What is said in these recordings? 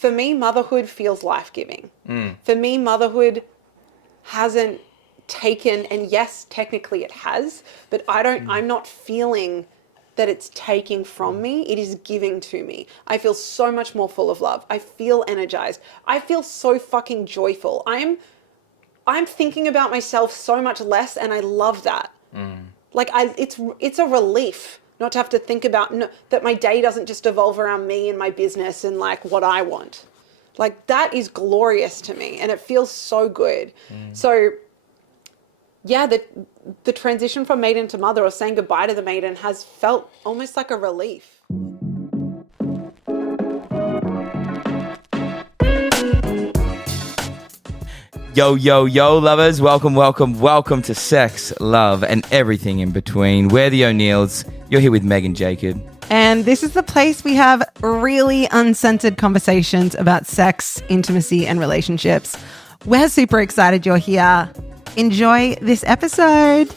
for me, motherhood feels life-giving. For me, motherhood hasn't taken, and yes, technically it has, but I'm not feeling that it's taking from me. It is giving to me. I feel so much more full of love. I feel energized. I feel so fucking joyful. I'm thinking about myself so much less, and I love that. Like it's a relief not to have to think about that my day doesn't just evolve around me and my business and like what I want. Like that is glorious to me, and it feels so good. So yeah, the transition from maiden to mother, or saying goodbye to the maiden, has felt almost like a relief. Yo, yo, yo, lovers. Welcome to Sex, Love, and Everything in Between. We're the O'Neills. You're here with Meg and Jacob. And this is the place we have really uncensored conversations about sex, intimacy, and relationships. We're super excited you're here. Enjoy this episode.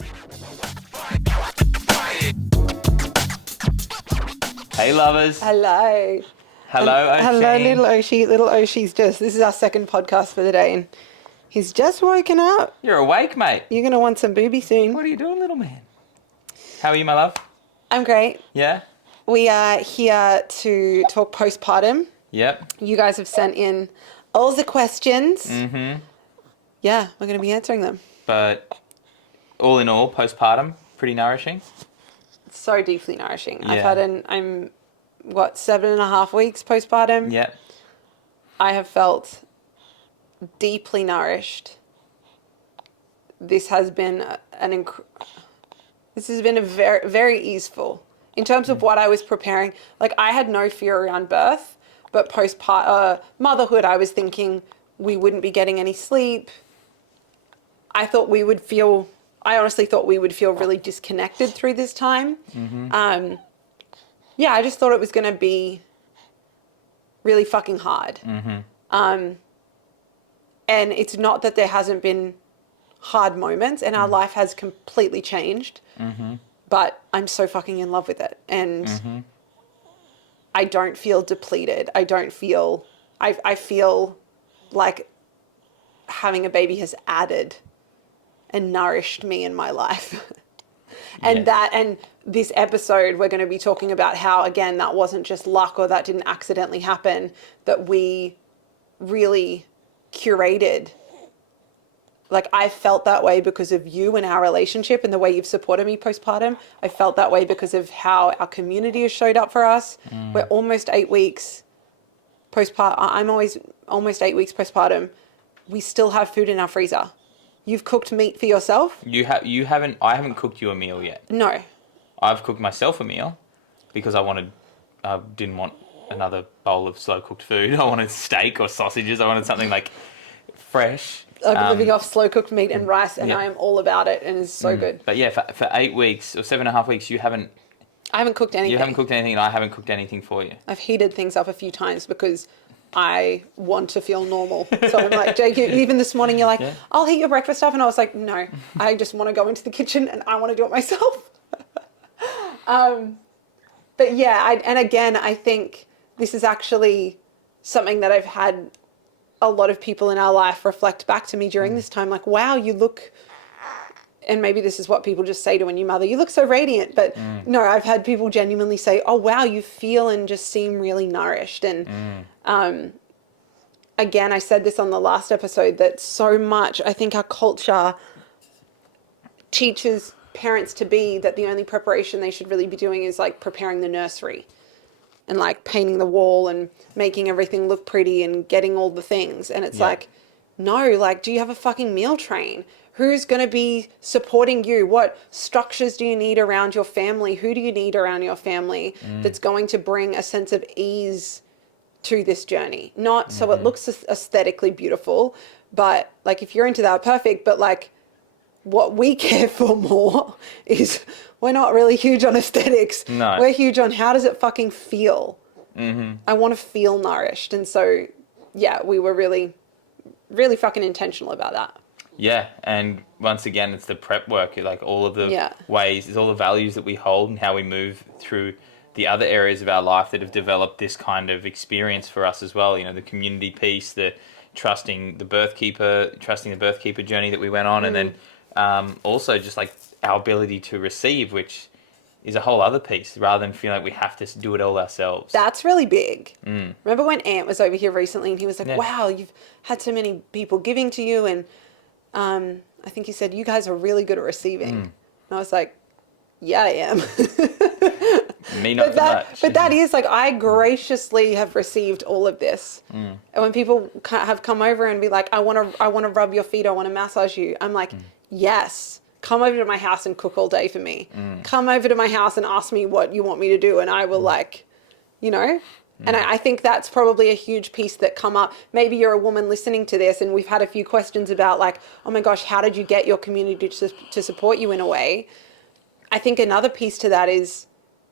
Hey, lovers. Hello. Hello, Oshie. Hello, little Oshie. Little Oshie's this is our second podcast for the day, and he's just woken up. You're awake, mate. You're going to want some booby soon. What are you doing, little man? How are you, my love? I'm great. Yeah? We are here to talk postpartum. Yep. You guys have sent in all the questions. Mm-hmm. Yeah, we're going to be answering them. But all in all, postpartum, pretty nourishing. So deeply nourishing. Yeah. I've had I'm 7.5 weeks postpartum. Yep. I have felt deeply nourished. This has been this has been a very, very easeful in terms of what I was preparing. Like I had no fear around birth, but motherhood, I was thinking we wouldn't be getting any sleep. I honestly thought we would feel really disconnected through this time. Mm-hmm. Yeah, I just thought it was going to be really fucking hard. Mm-hmm. And it's not that there hasn't been hard moments, and our life has completely changed. Mm-hmm. But I'm so fucking in love with it. And I don't feel depleted. I feel like having a baby has added and nourished me in my life. And this episode, we're going to be talking about how, again, that wasn't just luck, or that didn't accidentally happen, that we really curated. Like I felt that way because of you and our relationship and the way you've supported me postpartum. I felt that way because of how our community has showed up for us. We're almost 8 weeks postpartum. I'm almost 8 weeks postpartum. We still have food in our freezer. You've cooked meat for yourself. You haven't. I haven't cooked you a meal yet. No. I've cooked myself a meal because I didn't want another bowl of slow cooked food. I wanted steak or sausages. I wanted something like fresh. I'm living off slow cooked meat and rice, and I am all about it, and it's so good. But yeah, for 8 weeks or 7.5 weeks, I haven't cooked anything. You haven't cooked anything, and I haven't cooked anything for you. I've heated things up a few times because I want to feel normal. So I'm like, Jake, even this morning you're like, I'll heat your breakfast up. And I was like, no, I just want to go into the kitchen and I want to do it myself. But yeah, and again, I think this is actually something that I've had a lot of people in our life reflect back to me during this time. Like, wow, you look, and maybe this is what people just say to a new mother, you look so radiant. But no, I've had people genuinely say, oh, wow, you feel and just seem really nourished. And again, I said this on the last episode, that so much, I think our culture teaches parents to be that the only preparation they should really be doing is like preparing the nursery and like painting the wall and making everything look pretty and getting all the things. And it's like, no, like, do you have a fucking meal train? Who's going to be supporting you? What structures do you need around your family? Who do you need around your family that's going to bring a sense of ease to this journey? Not so it looks aesthetically beautiful, but like if you're into that, perfect. But like what we care for more is we're not really huge on aesthetics. No. We're huge on how does it fucking feel? I want to feel nourished. And so, yeah, we were really, really fucking intentional about that. Yeah, and once again, it's the prep work, like all of the Yeah. ways, it's all the values that we hold and how we move through the other areas of our life that have developed this kind of experience for us as well. You know, the community piece, the trusting the birth keeper journey that we went on, and then also just like our ability to receive, which is a whole other piece, rather than feeling like we have to do it all ourselves. That's really big. Remember when Ant was over here recently and he was like, wow, you've had so many people giving to you, and I think he said, you guys are really good at receiving. And I was like, yeah, I am. Me not so much. But that is like, I graciously have received all of this. And when people have come over and be like, I want to rub your feet, I want to massage you, I'm like, yes, come over to my house and cook all day for me. Come over to my house and ask me what you want me to do, and I will like, you know. And I think that's probably a huge piece that come up. Maybe you're a woman listening to this and we've had a few questions about like, oh my gosh, how did you get your community to support you in a way? I think another piece to that is,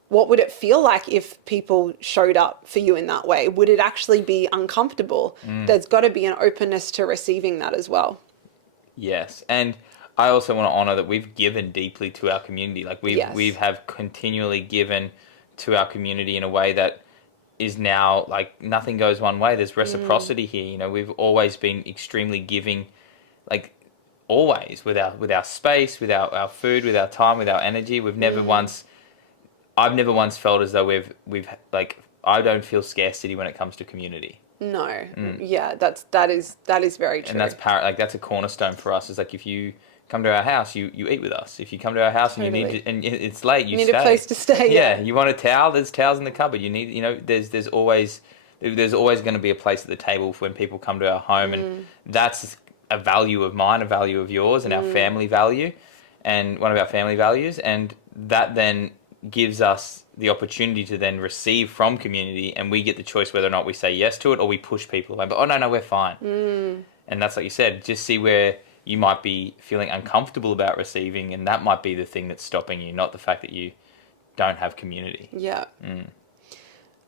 what would it feel like if people showed up for you in that way? Would it actually be uncomfortable? There's got to be an openness to receiving that as well. Yes. And I also want to honor that we've given deeply to our community. Like we have continually given to our community in a way that is now like nothing goes one way. There's reciprocity here. You know, we've always been extremely giving, like always, with our space, with our food, with our time, with our energy. We've never once, I've never once felt as though we've like, I don't feel scarcity when it comes to community. No. Yeah, that is very true. And that's a cornerstone for us. Is like, if you come to our house, you eat with us. If you come to our house and and it's late, you need stay. A place to stay. Yeah, you want a towel? There's towels in the cupboard. You need, you know, there's always going to be a place at the table when people come to our home, and that's a value of mine, a value of yours, and our family value, and one of our family values, and that then gives us the opportunity to then receive from community, and we get the choice whether or not we say yes to it or we push people away. But oh no, we're fine. And that's like you said, just see where you might be feeling uncomfortable about receiving, and that might be the thing that's stopping you, not the fact that you don't have community. Yeah.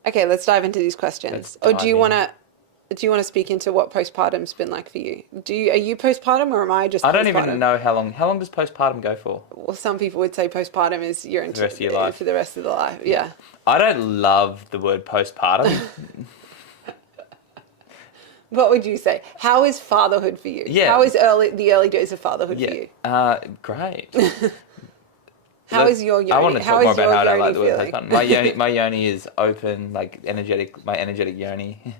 Okay, let's dive into these questions. Or do you want to speak into what postpartum's been like for you? Are you postpartum, or am I just? I don't even know how long. How long does postpartum go for? Well, some people would say postpartum is you're into the rest of your life. For the rest of the life. Yeah. I don't love the word postpartum. What would you say? How is fatherhood for you? Yeah. How is the early days of fatherhood for you? Great. How is your yoni? I want to talk more about how I don't like the word feeling? postpartum. My yoni is open, like energetic. My energetic yoni.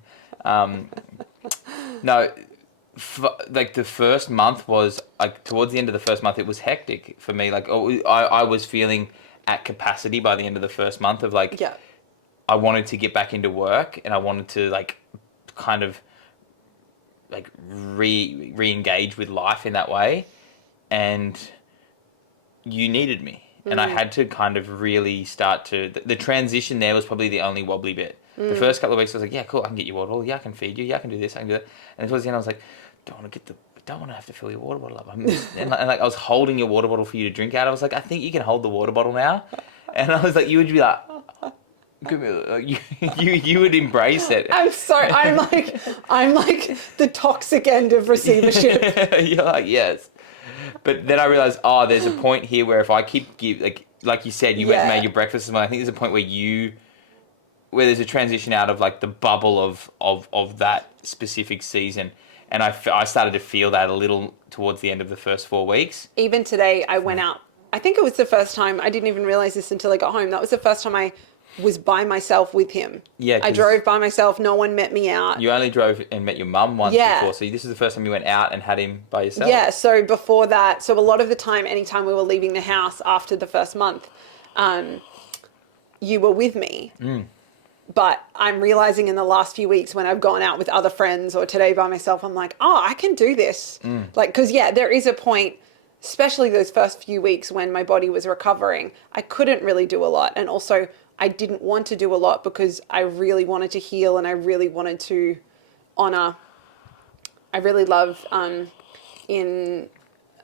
No, like the first month was like towards the end of the first month, it was hectic for me. Like I was feeling at capacity by the end of the first month of like, I wanted to get back into work, and I wanted to like kind of like re-engage with life in that way, and you needed me, and I had to kind of really start to the transition. There was probably the only wobbly bit. The first couple of weeks I was like, yeah, cool, I can get you water bottle, yeah, I can feed you, yeah, I can do this, I can do that. And towards the end I was like, don't want to have to fill your water bottle up. And like I was holding your water bottle for you to drink out. I was like, I think you can hold the water bottle now. And I was like, you would be like, you would embrace it. I'm sorry. I'm like the toxic end of receivership. You're like, yes. But then I realized, there's a point here where if I keep like you said, you went and made your breakfast as well. I think there's a point where there's a transition out of like the bubble of that specific season. And I started to feel that a little towards the end of the first 4 weeks. Even today, I went out. I think it was the first time. I didn't even realize this until I got home. That was the first time I was by myself with him. Yeah. I drove by myself. No one met me out. You only drove and met your mum once before. So this is the first time you went out and had him by yourself. Yeah. So before that, so a lot of the time, anytime we were leaving the house after the first month, you were with me. But I'm realizing in the last few weeks when I've gone out with other friends or today by myself, I'm like, I can do this. Like, because there is a point, especially those first few weeks when my body was recovering, I couldn't really do a lot. And also I didn't want to do a lot because I really wanted to heal, and I really wanted to honor. I really love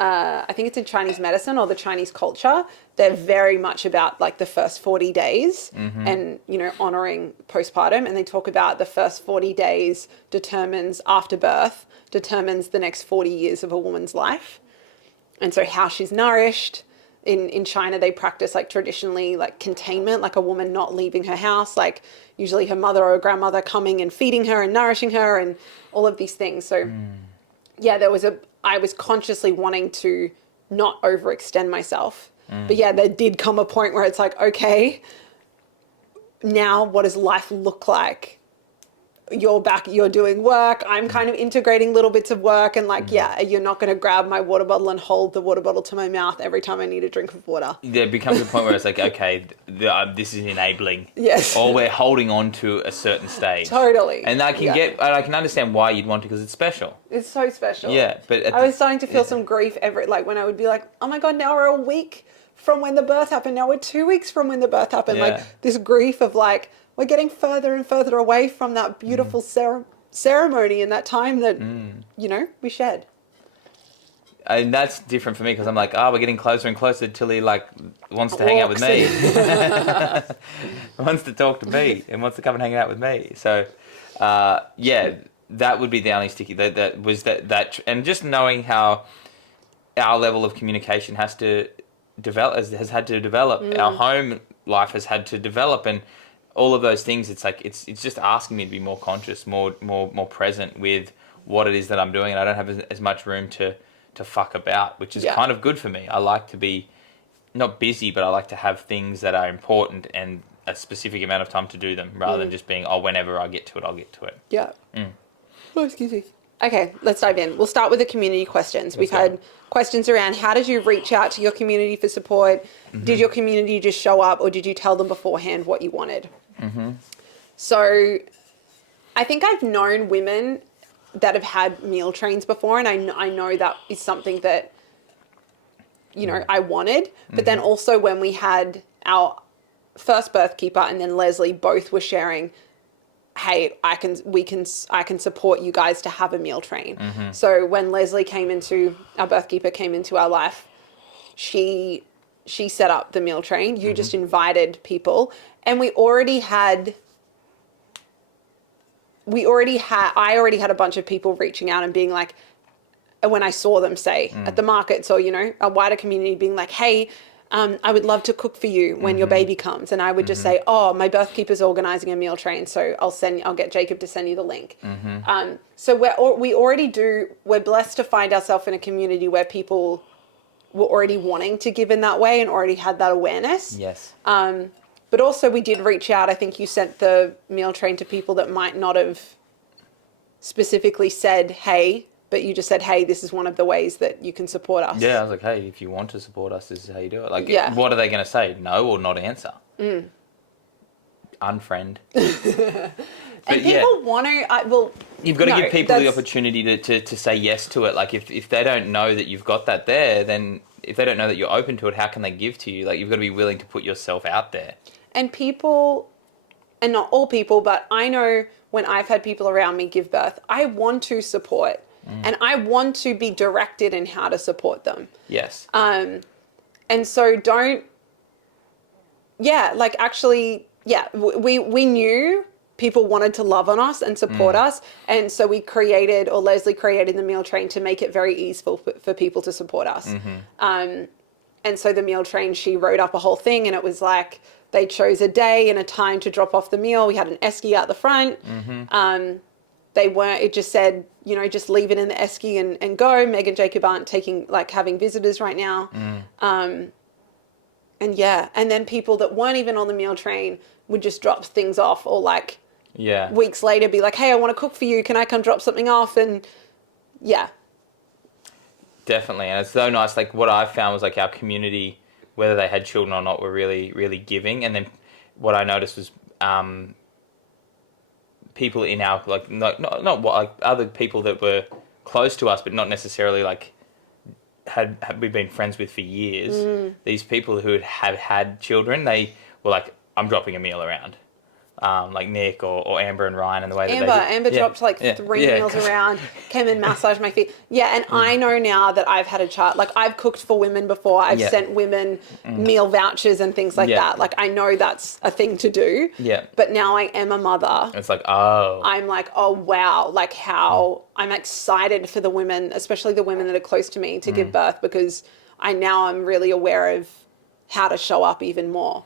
I think it's in Chinese medicine or the Chinese culture, they're very much about like the first 40 days and, you know, honoring postpartum. And they talk about the first 40 days after birth determines the next 40 years of a woman's life. And so how she's nourished, in China, they practice like traditionally like containment, like a woman not leaving her house, like usually her mother or grandmother coming and feeding her and nourishing her and all of these things. So yeah, I was consciously wanting to not overextend myself. But yeah, there did come a point where it's like, okay, now what does life look like? You're back, you're doing work, I'm kind of integrating little bits of work, and like, yeah, you're not going to grab my water bottle and hold the water bottle to my mouth every time I need a drink of water. There becomes a point where it's like, okay, this is enabling. Yes. Or we're holding on to a certain stage. Totally. And I can understand why you'd want to, because it's special. It's so special. Yeah, but I was starting to feel some grief like when I would be like, oh my God, now we're a week from when the birth happened. Now we're 2 weeks from when the birth happened. Yeah. Like this grief of like, we're getting further and further away from that beautiful ceremony and that time that, you know, we shared. And that's different for me because I'm like, we're getting closer and closer till he like wants to hang out with me. Wants to talk to me and wants to come and hang out with me. So, yeah, that would be the only sticky. That was that, and just knowing how our level of communication has to develop, has had to develop. Our home life has had to develop, and all of those things. It's like it's just asking me to be more conscious, more present with what it is that I'm doing, and I don't have as much room to fuck about, which is kind of good for me. I like to be not busy, but I like to have things that are important and a specific amount of time to do them, rather than just being, whenever I get to it, I'll get to it. Yeah. Oh, excuse me. Okay, let's dive in. We'll start with the community questions. We've had questions around how did you reach out to your community for support? Did your community just show up, or did you tell them beforehand what you wanted? So I think I've known women that have had meal trains before, and I know that is something that, you know, I wanted. But then also when we had our first birth keeper and then Leslie, both were sharing, hey, I can support you guys to have a meal train. So when Leslie our birth keeper came into our life, she set up the meal train. You just invited people, and I already had a bunch of people reaching out and being like, when I saw them, say, at the markets or, you know, a wider community being like, hey, I would love to cook for you when your baby comes. And I would just say, my birth keeper's organizing a meal train, so I'll get Jacob to send you the link. So we're blessed to find ourselves in a community where people were already wanting to give in that way and already had that awareness. Yes. But also we did reach out. I think you sent the meal train to people that might not have specifically said, hey, but you just said, hey, this is one of the ways that you can support us. Yeah, I was like, hey, if you want to support us, this is how you do it. Like, what are they going to say? No or not answer? Unfriend. And people want to, you've got to give people the opportunity to say yes to it. Like, if they don't know that you've got that there, then if they don't know that you're open to it, how can they give to you? Like, you've got to be willing to put yourself out there. And people, and not all people, but I know when I've had people around me give birth, I want to support and I want to be directed in how to support them. Yes. And so we knew people wanted to love on us and support us. And so Leslie created the meal train to make it very easy for people to support us. And so the meal train, she wrote up a whole thing, and it was like, they chose a day and a time to drop off the meal. We had an esky out the front. It just said, you know, just leave it in the esky and go. Meg and Jacob aren't having visitors right now. And then people that weren't even on the meal train would just drop things off, or weeks later be like, hey, I want to cook for you. Can I come drop something off? And definitely. And it's so nice. Like, what I found was like our community, whether they had children or not, were really, really giving. And then what I noticed was people in our, other people that were close to us, but not necessarily we've been friends with for years. These people who have had children, they were like, I'm dropping a meal around. Like Nick or Amber and Ryan, and the way that Amber dropped 3 meals around, came and massaged my feet. And I know now that I've had a child. Like, I've cooked for women before. I've sent women meal vouchers and things like that. Like, I know that's a thing to do. But now I am a mother. It's like, I'm like, oh wow, like how I'm excited for the women, especially the women that are close to me, to give birth, because I'm really aware of how to show up even more.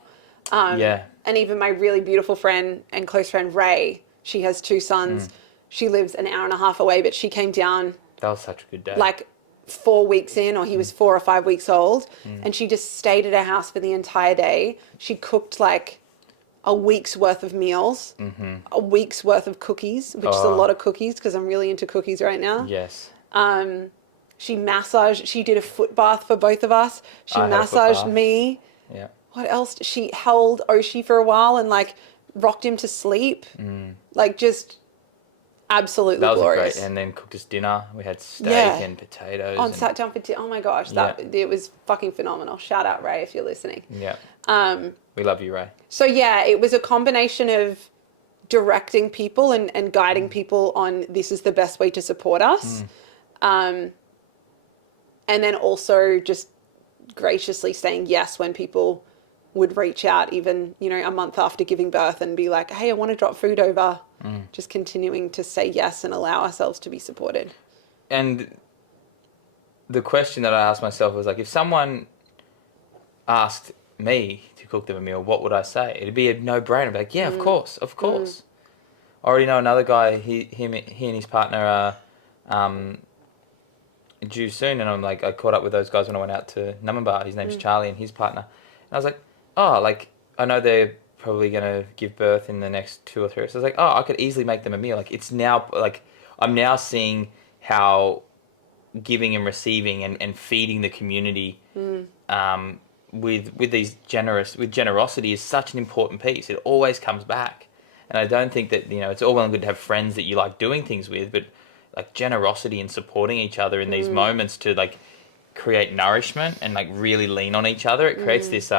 And even my really beautiful friend and close friend, Ray, she has 2 sons. She lives an hour and a half away, but she came down. That was such a good day. Like 4 weeks in, or he was 4 or 5 weeks old. And she just stayed at our house for the entire day. She cooked like a week's worth of meals, a week's worth of cookies, which is a lot of cookies because I'm really into cookies right now. Yes. She massaged, she did a foot bath for both of us. She massaged me. Yeah. What else? She held Oshi for a while and like rocked him to sleep. Like just absolutely glorious. That was great. And then cooked us dinner. We had steak and potatoes. And sat down for oh my gosh, it was fucking phenomenal. Shout out Ray if you're listening. Yeah. We love you, Ray. So yeah, it was a combination of directing people and guiding people on this is the best way to support us. And then also just graciously saying yes when people would reach out even, a month after giving birth and be like, hey, I want to drop food over. Just continuing to say yes and allow ourselves to be supported. And the question that I asked myself was like, if someone asked me to cook them a meal, what would I say? It'd be a no-brainer. Like, yeah, of course. I already know another guy, he and his partner are due soon, and I caught up with those guys when I went out to Numbaba. His name's Charlie and his partner. And I was like, I know they're probably going to give birth in the next 2 or 3 weeks. So I was like, I could easily make them a meal. Like, it's now, I'm now seeing how giving and receiving and feeding the community with generosity is such an important piece. It always comes back. And I don't think that, it's all well and good to have friends that you like doing things with, but like generosity and supporting each other in these moments to like create nourishment and like really lean on each other. It creates this,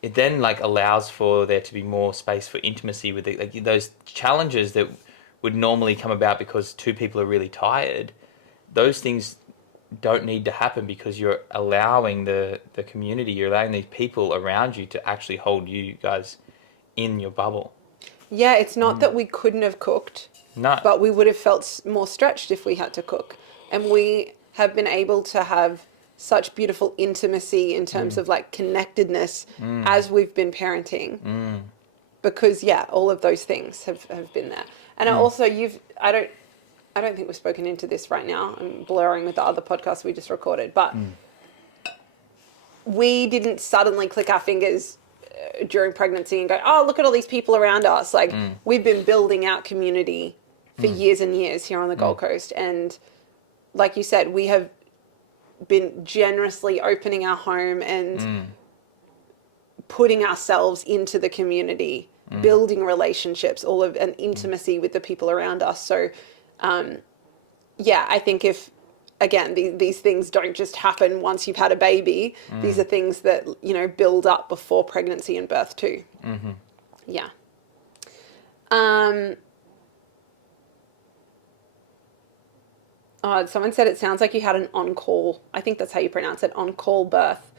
it then like allows for there to be more space for intimacy with it. Like those challenges that would normally come about because 2 people are really tired. Those things don't need to happen because you're allowing the community, you're allowing these people around you to actually hold you guys in your bubble. Yeah, it's not that we couldn't have cooked. No. But we would have felt more stretched if we had to cook. And we have been able to have such beautiful intimacy in terms of like connectedness as we've been parenting. Because all of those things have been there. And also I don't think we've spoken into this right now. I'm blurring with the other podcast we just recorded, but we didn't suddenly click our fingers during pregnancy and go, oh, look at all these people around us. Like we've been building out community for years and years here on the Gold Coast. And like you said, we have been generously opening our home and putting ourselves into the community, building relationships, and intimacy with the people around us. So, I think if, again, these things don't just happen once you've had a baby. These are things that, build up before pregnancy and birth too. Yeah. Someone said it sounds like you had an on-call, I think that's how you pronounce it, on-call birth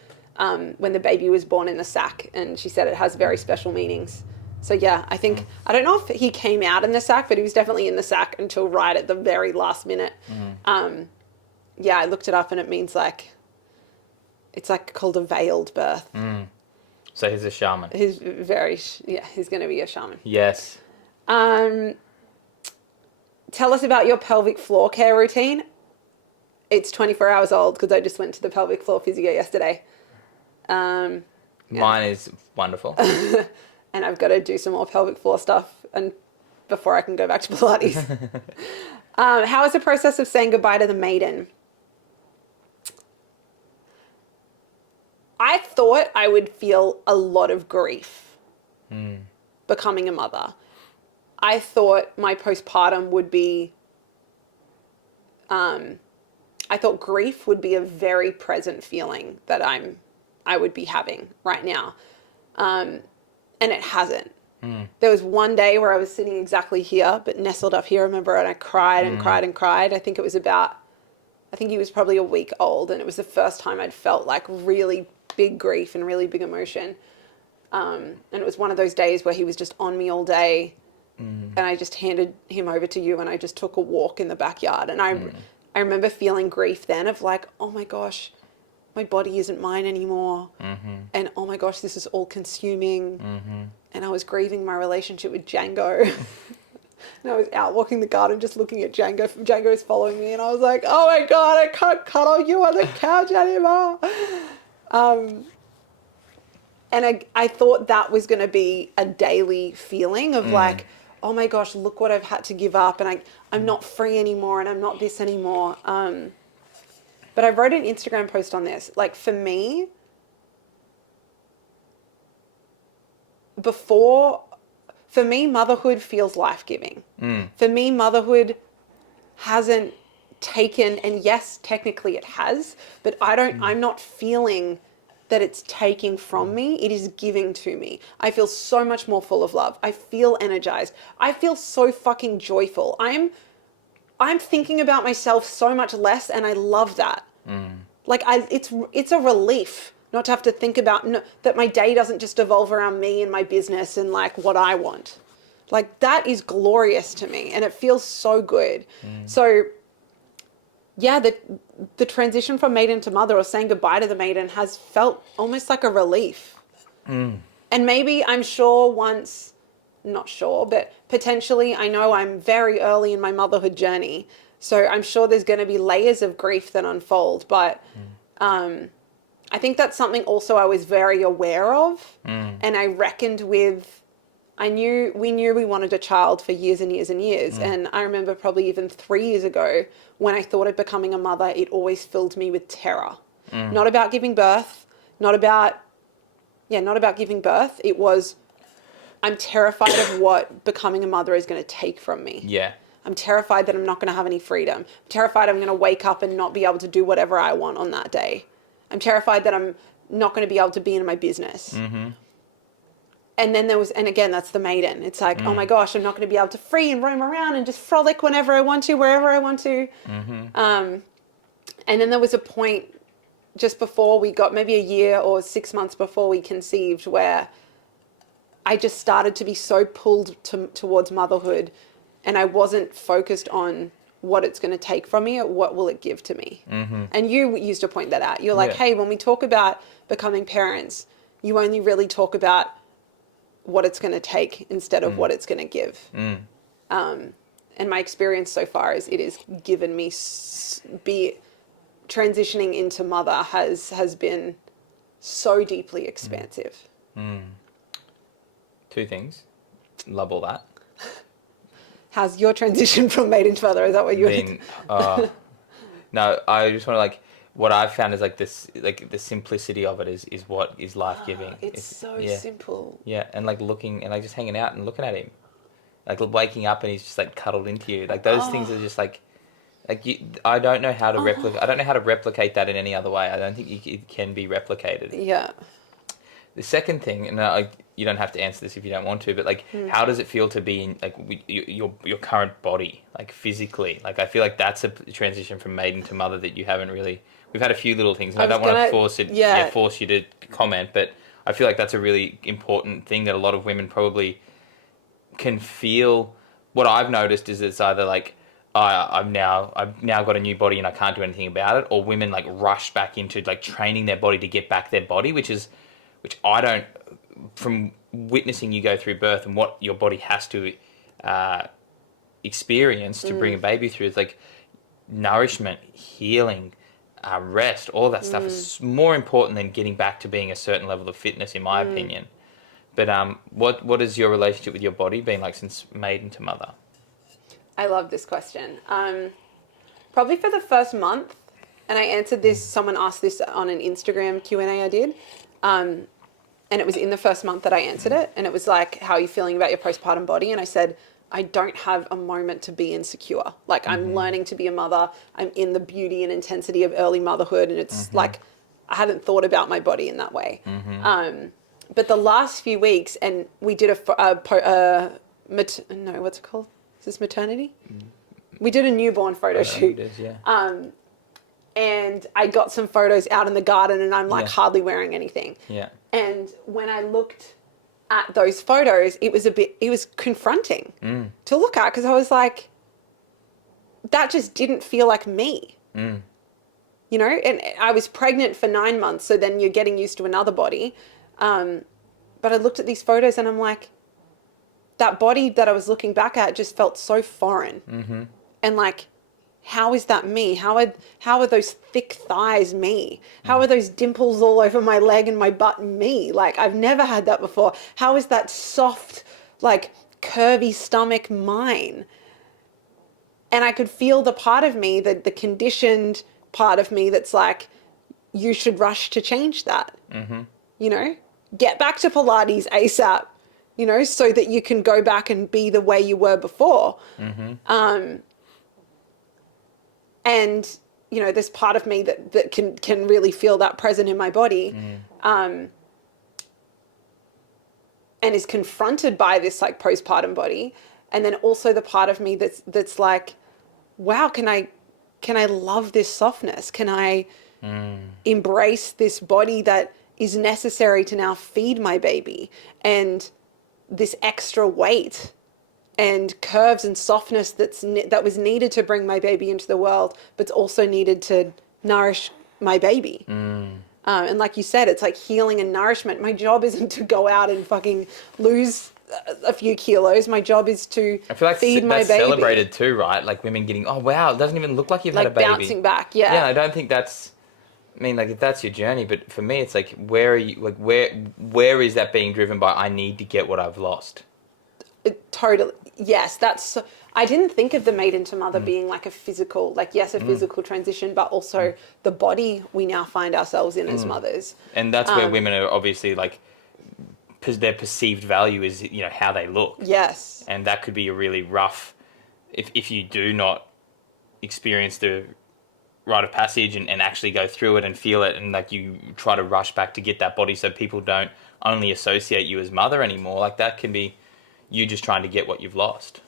when the baby was born in the sack. And she said it has very special meanings. So yeah, I think, I don't know if he came out in the sack, but he was definitely in the sack until right at the very last minute. I looked it up and it means it's like called a veiled birth. So he's a shaman. He's he's going to be a shaman. Yes. Tell us about your pelvic floor care routine. It's 24 hours old because I just went to the pelvic floor physio yesterday. Mine is wonderful. And I've got to do some more pelvic floor stuff and before I can go back to Pilates. How is the process of saying goodbye to the maiden? I thought I would feel a lot of grief becoming a mother. I thought my postpartum would be, I thought grief would be a very present feeling that I would be having right now. And it hasn't. There was one day where I was sitting exactly here, but nestled up here, remember, and I cried and cried and cried. I think he was probably a week old, and it was the first time I'd felt like really big grief and really big emotion. And it was one of those days where he was just on me all day. And I just handed him over to you and I just took a walk in the backyard. And I remember feeling grief then of like, oh my gosh, my body isn't mine anymore. And oh my gosh, this is all consuming. And I was grieving my relationship with Django. And I was out walking the garden just looking at Django. Django was following me and I was like, oh my God, I can't cuddle you on the couch anymore. And I thought that was going to be a daily feeling of like, oh my gosh, look what I've had to give up, and I'm not free anymore, and I'm not this anymore. But I wrote an Instagram post on this. Like, for me, motherhood feels life-giving. For me, motherhood hasn't taken, and yes, technically it has, but I'm not feeling that it's taking from me. It is giving to me. I feel so much more full of love. I feel energized. I feel so fucking joyful. I'm thinking about myself so much less, and I love that. Like, it's a relief not to have to think about that my day doesn't just evolve around me and my business and like what I want. Like, that is glorious to me, and it feels so good. So yeah, the transition from maiden to mother, or saying goodbye to the maiden, has felt almost like a relief. And maybe, I'm sure once, not sure, but potentially, I know I'm very early in my motherhood journey. So I'm sure there's going to be layers of grief that unfold. But I think that's something also I was very aware of. And I reckoned with, we knew we wanted a child for years and years and years. And I remember probably even 3 years ago, when I thought of becoming a mother, it always filled me with terror. Not about giving birth, not about giving birth. It was, I'm terrified of what becoming a mother is going to take from me. Yeah. I'm terrified that I'm not going to have any freedom. I'm terrified I'm going to wake up and not be able to do whatever I want on that day. I'm terrified that I'm not going to be able to be in my business. And then and again, that's the maiden. It's like, oh my gosh, I'm not going to be able to free and roam around and just frolic whenever I want to, wherever I want to. And then there was a point just before we got, maybe a year or 6 months before we conceived, where I just started to be so pulled towards motherhood, and I wasn't focused on what it's going to take from me, or what will it give to me. And you used to point that out. You're like, hey, when we talk about becoming parents, you only really talk about what it's going to take instead of what it's going to give. And my experience so far is it has given me, transitioning into mother has been so deeply expansive. 2 things. Love all that. How's your transition from maiden to mother? Is that what you were? No, I just want to, like, what I've found is like this, like the simplicity of it is what is life giving. It's so simple. Yeah, and like looking and like just hanging out and looking at him, like waking up and he's just like cuddled into you. Like those things are just like I don't know how to replicate. I don't know how to replicate that in any other way. I don't think it can be replicated. Yeah. The second thing, and you don't have to answer this if you don't want to, but like, how does it feel to be in like your current body, like physically? Like, I feel like that's a transition from maiden to mother that you haven't really. We've had a few little things, and I don't want to force you to comment, but I feel like that's a really important thing that a lot of women probably can feel. What I've noticed is it's either like, I've now got a new body and I can't do anything about it, or women like rush back into like training their body to get back their body, which I don't, from witnessing you go through birth and what your body has to experience to bring a baby through. It's like nourishment, healing, rest, all that stuff is more important than getting back to being a certain level of fitness, in my opinion. But what is your relationship with your body been like since maiden to mother? I love this question. Probably for the first month, and I answered this, someone asked this on an Instagram Q&A I did. And it was in the first month that I answered it. And it was like, how are you feeling about your postpartum body? And I said, I don't have a moment to be insecure. Like, I'm learning to be a mother. I'm in the beauty and intensity of early motherhood. And it's like, I hadn't thought about my body in that way. But the last few weeks, and we did what's it called? Is this maternity? We did a newborn photo shoot. It is, yeah. And I got some photos out in the garden, and I'm like hardly wearing anything. Yeah. And when I looked at those photos, it was confronting to look at, because I was like, that just didn't feel like me. you know, and I was pregnant for 9 months. So then you're getting used to another body. But I looked at these photos and I'm like, that body that I was looking back at just felt so foreign. Mm-hmm. And like, how is that me? How are those thick thighs me? How are those dimples all over my leg and my butt me? Like, I've never had that before. How is that soft, like, curvy stomach mine? And I could feel the part of me, the conditioned part of me that's like, you should rush to change that. Mm-hmm. You know, get back to Pilates ASAP, you know, so that you can go back and be the way you were before. Mm-hmm. And, you know, there's part of me that can really feel that present in my body. And is confronted by this like postpartum body. And then also the part of me that's like, wow, can I love this softness? Can I embrace this body that is necessary to now feed my baby, and this extra weight and curves and softness that was needed to bring my baby into the world, but also needed to nourish my baby. And like you said, it's like healing and nourishment. My job isn't to go out and fucking lose a few kilos. My job is to I feel like feed my that's baby. celebrated too, right? Like women getting, oh wow, it doesn't even look like you've had a baby. Like bouncing back, yeah. Yeah, I don't think that's, I mean, like if that's your journey, but for me, it's like, where are you, like where is that being driven by? I need to get what I've lost. Totally. Yes, that's, I didn't think of the maiden to mother being like a physical, like yes, a physical transition, but also the body we now find ourselves in as mothers. And that's where women are obviously like, their perceived value is, you know, how they look. Yes. And that could be a really rough, if you do not experience the rite of passage and actually go through it and feel it, and like you try to rush back to get that body so people don't only associate you as mother anymore, like that can be you just trying to get what you've lost.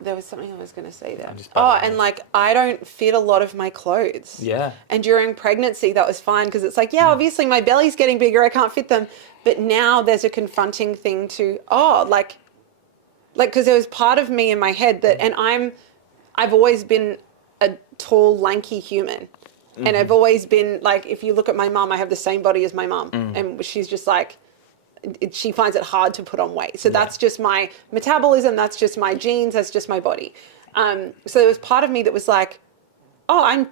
There was something I was going to say there. And like, I don't fit a lot of my clothes. Yeah. And during pregnancy, that was fine because it's like, yeah, obviously my belly's getting bigger. I can't fit them. But now there's a confronting thing to, like, because there was part of me in my head that, and I've always been a tall, lanky human. And I've always been like, if you look at my mum, I have the same body as my mum. And she's just like, she finds it hard to put on weight. So that's just my metabolism. That's just my genes. That's just my body. So there was part of me that was like, oh,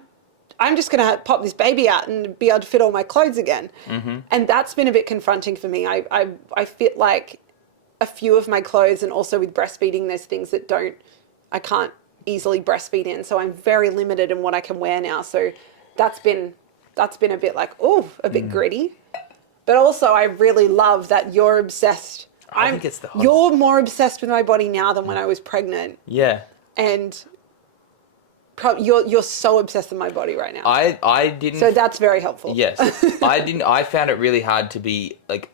I'm just going to pop this baby out and be able to fit all my clothes again. And that's been a bit confronting for me. I fit like a few of my clothes, and also with breastfeeding, there's things that I can't easily breastfeed in. So I'm very limited in what I can wear now. So that's been a bit like, a bit gritty. But also, I really love that you're obsessed. I think it's the hottest. You're more obsessed with my body now than when I was pregnant. Yeah. And you're so obsessed with my body right now. I didn't. So that's very helpful. Yes. I found it really hard to be like.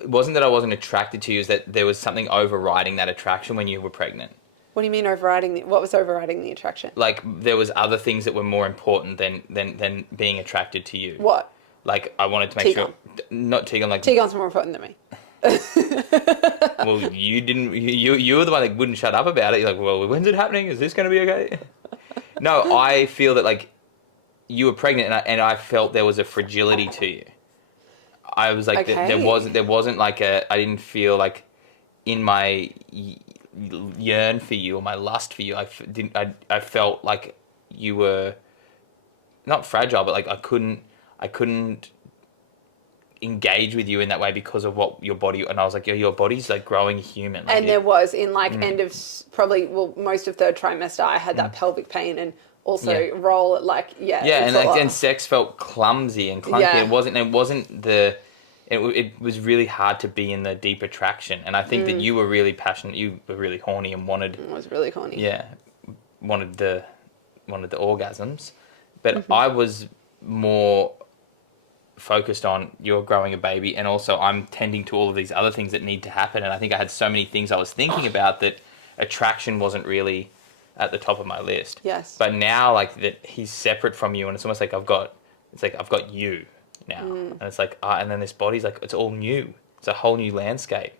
It wasn't that I wasn't attracted to you; is that there was something overriding that attraction when you were pregnant. What do you mean overriding? What was overriding the attraction? Like there was other things that were more important than being attracted to you. What? Like I wanted to make sure, not Tegan. Like Tegan's more important than me. Well, you were the one that wouldn't shut up about it. You're like, well, when's it happening? Is this going to be okay? No, I feel that like you were pregnant, and I felt there was a fragility to you. I was like, okay. there wasn't like I didn't feel like in my yearn for you or my lust for you. I felt like you were not fragile, but like I couldn't engage with you in that way because of what your body, and I was like, your body's like growing human. Like, and there was in like end of most of third trimester, I had that pelvic pain and also roll at like and sex felt clumsy and clunky. It was really hard to be in the deep attraction, and I think that you were really passionate. You were really horny and wanted. I was really horny. Yeah, wanted the orgasms, but I was more focused on you're growing a baby, and also I'm tending to all of these other things that need to happen. And I think I had so many things I was thinking about that attraction wasn't really at the top of my list. Yes. But now, like that, he's separate from you, and it's almost like I've got you now, and it's like, and then this body's like it's all new. It's a whole new landscape.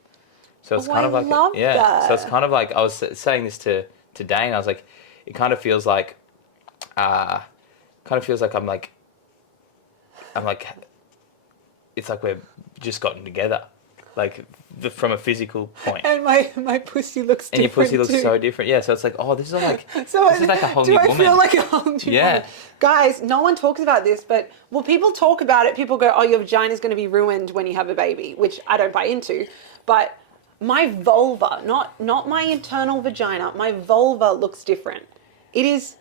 So it's kind of like that. So it's kind of like I was saying this to Dane. I was like, it kind of feels like kind of feels like I'm like, it's like we've just gotten together, like from a physical point. And my pussy looks different. And your pussy looks too. So different. Yeah, so it's like, oh, this is like, So this is like a whole do new I woman. feel like a whole new woman? Guys, no one talks about this, but well, people talk about it. People go, oh, your vagina's going to be ruined when you have a baby, which I don't buy into. But my vulva, not my internal vagina, my vulva looks different. It is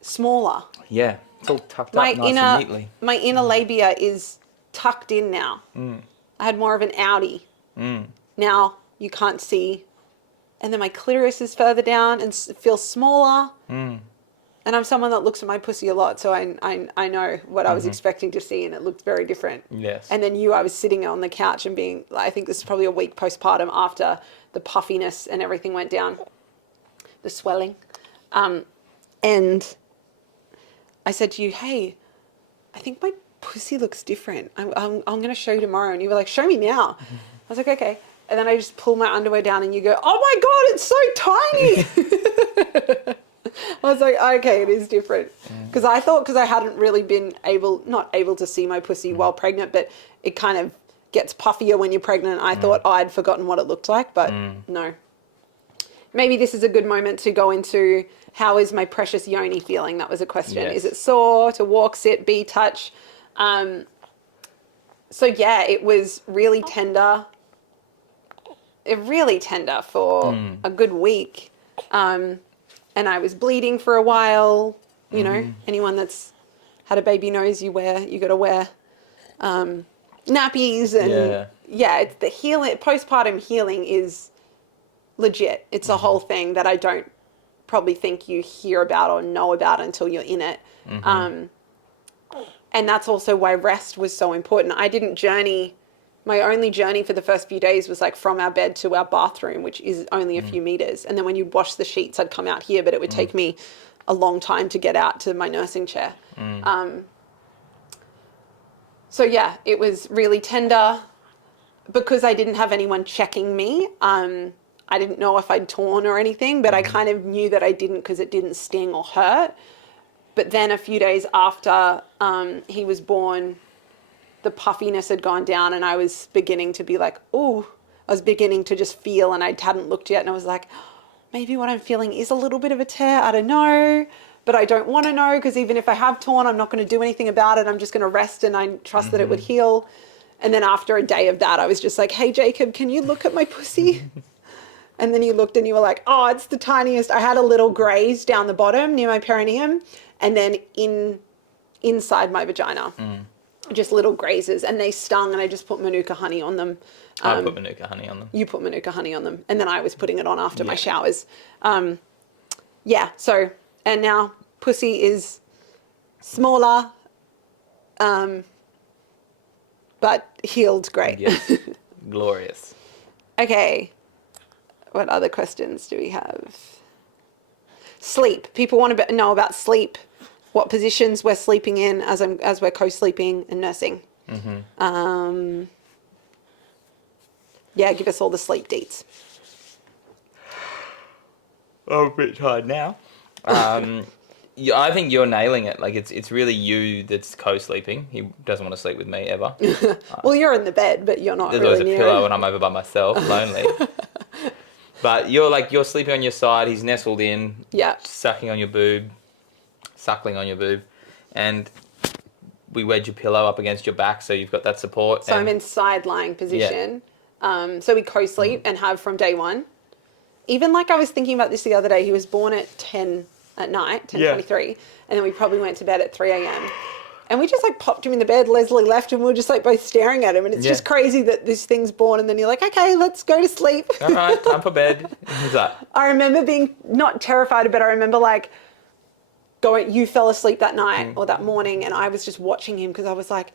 smaller. Yeah, it's all tucked up nice and neatly. My inner labia is tucked in now. I had more of an outie. Now you can't see. And then my clitoris is further down and feels smaller. And I'm someone that looks at my pussy a lot, so I know what I was expecting to see, and it looked very different. Yes. And then I was sitting on the couch and being, I think this is probably a week postpartum after the puffiness and everything went down, the swelling. And I said to you, hey, I think my pussy looks different. I'm going to show you tomorrow. And you were like, show me now. I was like, okay. And then I just pull my underwear down and you go, oh my God, it's so tiny. I was like, okay, it is different. Because I hadn't really been not able to see my pussy while pregnant, but it kind of gets puffier when you're pregnant. I thought I'd forgotten what it looked like, but no. Maybe this is a good moment to go into, how is my precious yoni feeling? That was a question. Yes. Is it sore to walk, sit, be, touch? So yeah, it was really tender. Really tender for a good week. And I was bleeding for a while. You know, anyone that's had a baby knows you got to wear nappies. And yeah, it's the healing, postpartum healing is legit. It's a whole thing that I don't probably think you hear about or know about until you're in it. And that's also why rest was so important. I didn't journey. My only journey for the first few days was like from our bed to our bathroom, which is only a few meters. And then when you'd wash the sheets, I'd come out here, but it would take me a long time to get out to my nursing chair. So yeah, it was really tender because I didn't have anyone checking me. I didn't know if I'd torn or anything, but I kind of knew that I didn't because it didn't sting or hurt. But then a few days after he was born, the puffiness had gone down and I was beginning to be like, ooh, I was beginning to just feel, and I hadn't looked yet. And I was like, maybe what I'm feeling is a little bit of a tear. I don't know, but I don't want to know because even if I have torn, I'm not going to do anything about it. I'm just going to rest and I trust that it would heal. And then after a day of that, I was just like, hey, Jacob, can you look at my pussy? And then you looked and you were like, oh, it's the tiniest. I had a little graze down the bottom near my perineum and then inside my vagina. Just little grazes, and they stung, and I just put Manuka honey on them. I put Manuka honey on them. You put Manuka honey on them, and then I was putting it on after my showers. So, and now pussy is smaller, but healed great. Yes. Glorious. Okay, what other questions do we have? Sleep. People want to know about sleep. What positions we're sleeping in as we're co-sleeping and nursing. Yeah, give us all the sleep deets. I'm a bit tired now. I think you're nailing it. Like it's really you that's co-sleeping. He doesn't want to sleep with me ever. Well, you're in the bed, but you're not. There's really always a near pillow him. when I'm over by myself, lonely. But you're sleeping on your side. He's nestled in. Yeah. Sucking on your boob. Suckling on your boob, and we wedge your pillow up against your back so you've got that support. So I'm in side lying position. So we co-sleep and have from day one. Even like I was thinking about this the other day, he was born at 10 at night, 10:23, and then we probably went to bed at 3 a.m. And we just like popped him in the bed, Leslie left, and we were just like both staring at him. And it's just crazy that this thing's born and then you're like, okay, let's go to sleep. All right, time for bed. Who's that? I remember being not terrified, but I remember like, you fell asleep that night or that morning, and I was just watching him because I was like,